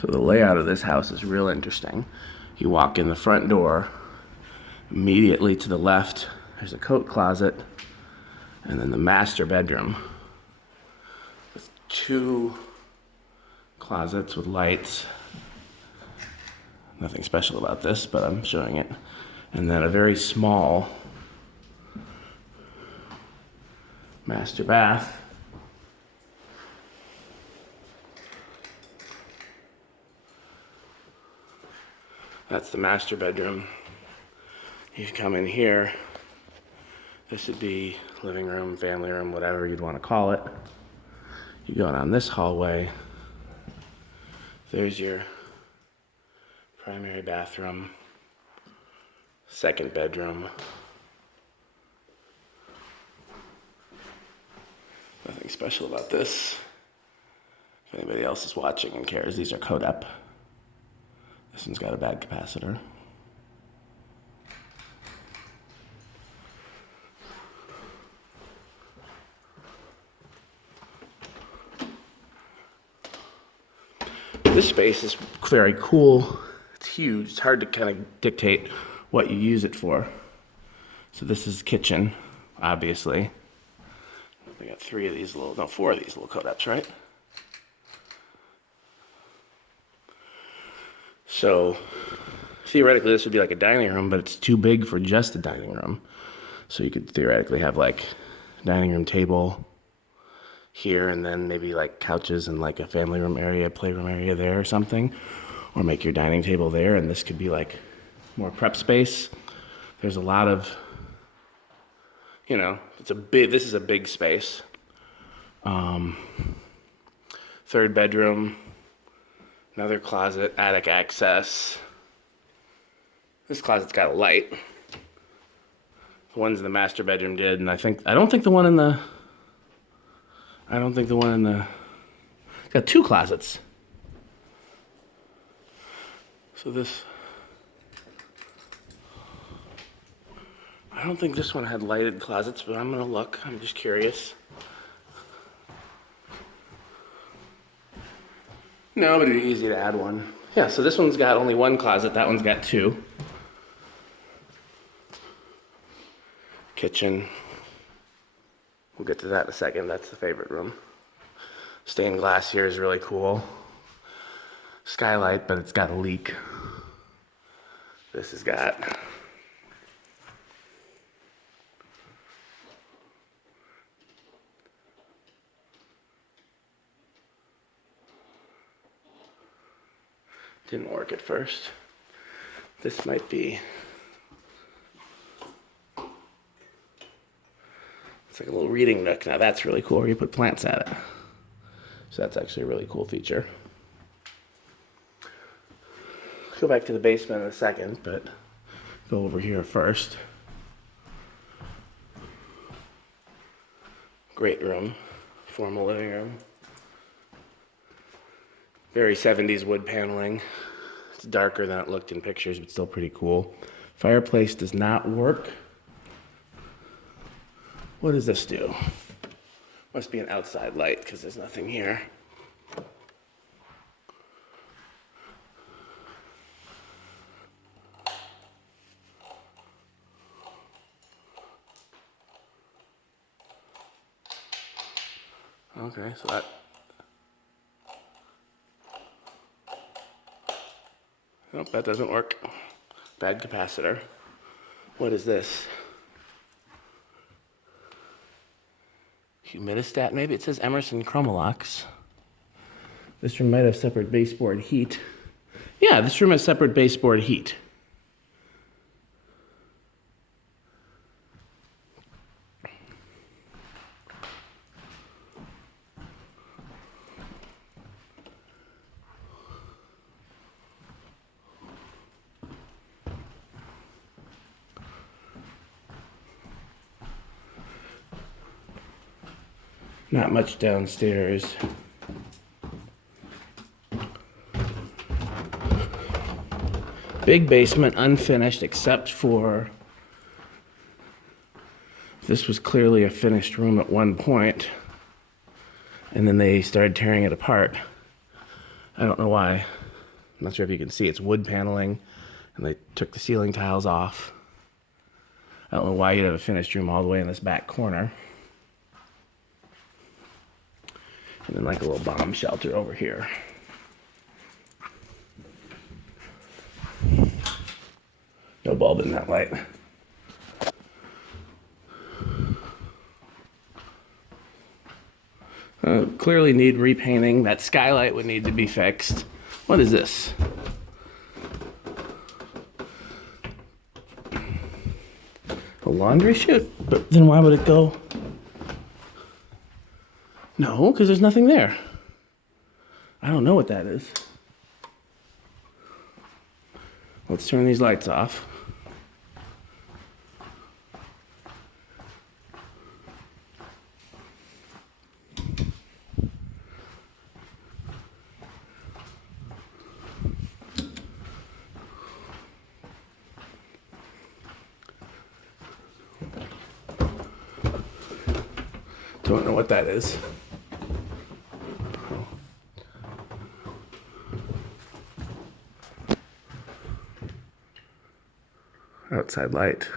So the layout of this house is real interesting. You walk in the front door, immediately to the left, there's a coat closet, and then the master bedroom with 2 closets with lights. Nothing special about this, but I'm showing it. And then a very small master bath. That's the master bedroom. You come in here. This would be living room, family room, whatever you'd want to call it. You go down this hallway. There's your primary bathroom, second bedroom. Nothing special about this. If anybody else is watching and cares, these are Codep. This one's got a bad capacitor. This space is very cool. It's huge. It's hard to kind of dictate what you use it for. So this is kitchen, obviously. We got 4 of these little Codeps, right? So theoretically this would be like a dining room, but it's too big for just a dining room. So you could theoretically have like dining room table here and then maybe like couches and like a family room area, playroom area there or something. Or make your dining table there, and this could be like more prep space. There's a lot of, you know, this is a big space. Third bedroom, another closet, attic access. This closet's got a light. The ones in the master bedroom did, and I don't think the one in the, it's got 2 closets. So this, I don't think this one had lighted closets, but I'm gonna look, I'm just curious. No, but it'd be easy to add one. Yeah, so this one's got only 1 closet, that one's got 2. Kitchen. We'll get to that in a second, that's the favorite room. Stained glass here is really cool. Skylight, but it's got a leak. This has got didn't work at first. This might be, it's like a little reading nook. Now that's really cool, where you put plants at it. So that's actually a really cool feature. Go back to the basement in a second, but go over here first. Great room, formal living room. Very 70s wood paneling. It's darker than it looked in pictures, but still pretty cool. Fireplace does not work. What does this do? Must be an outside light because there's nothing here. Okay, so that, nope, that doesn't work. Bad capacitor. What is this? Humidistat, maybe it says Emerson Chromalox. This room might have separate baseboard heat. Yeah, this room has separate baseboard heat. Not much downstairs. Big basement, unfinished, except for this was clearly a finished room at one point, and then they started tearing it apart. I don't know why. I'm not sure if you can see, it's wood paneling, and they took the ceiling tiles off. I don't know why you'd have a finished room all the way in this back corner. And then like a little bomb shelter over here. No bulb in that light. Clearly need repainting. That skylight would need to be fixed. What is this? A laundry chute? But then why would it go? No, because there's nothing there. I don't know what that is. Let's turn these lights off. Don't know what that is. Outside light.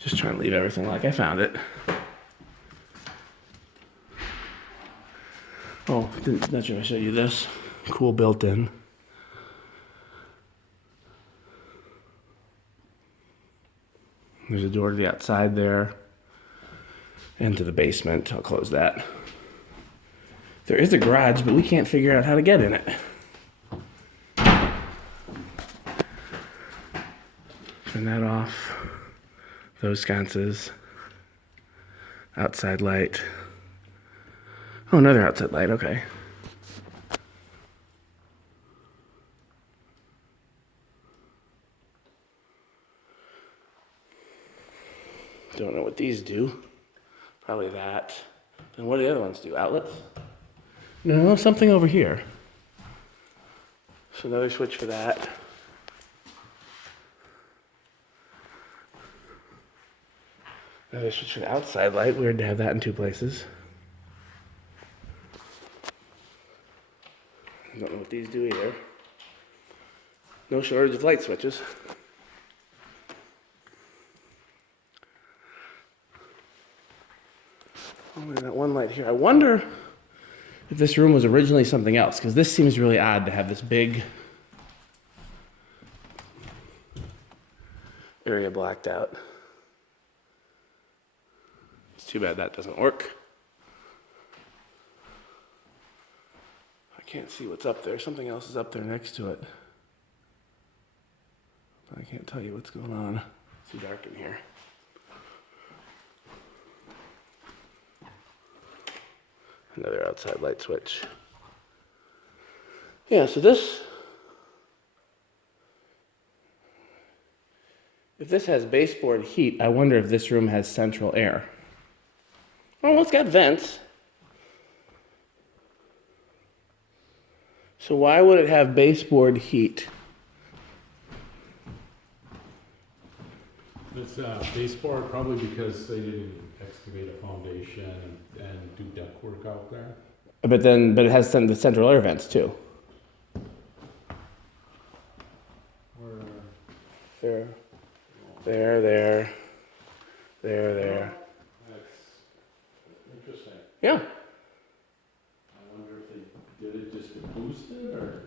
Just trying to leave everything like I found it. Oh, not sure if I showed you this. Cool built-in. There's a door to the outside there and to the basement. I'll close that. There is a garage, but we can't figure out how to get in it. Turn that off. Those sconces. Outside light. Oh, another outside light, okay. Don't know what these do. Probably that. And what do the other ones do? Outlets? No, something over here. So another switch for that. Another switch for the outside light. Weird to have that in two places. I don't know what these do either. No shortage of light switches. Only that one light here. I wonder if this room was originally something else, because this seems really odd to have this big area blacked out. It's too bad that doesn't work. I can't see what's up there. Something else is up there next to it. But I can't tell you what's going on. It's too dark in here. Another outside light switch. Yeah, so this, if this has baseboard heat, I wonder if this room has central air. Oh, well, it's got vents. So why would it have baseboard heat? It's baseboard probably because they didn't excavate a foundation and do deck work out there. But it has the central air vents too. Where? There. That's interesting. Yeah. I wonder if they did it just to boost it or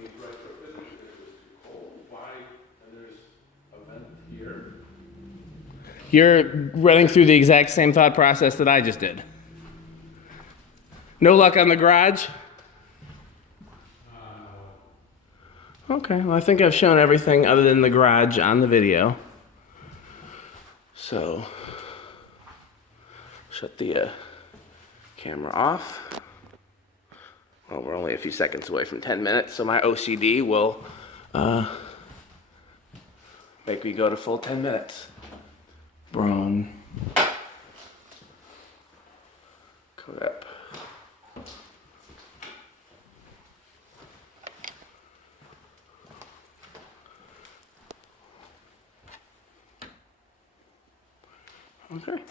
these retrofitted because it was too cold. Why? And there's a vent here. You're running through the exact same thought process that I just did. No luck on the garage? Okay, well, I think I've shown everything other than the garage on the video. So, shut the camera off. Well, we're only a few seconds away from 10 minutes, so my OCD will make me go to full 10 minutes. Brown. Codep. Okay.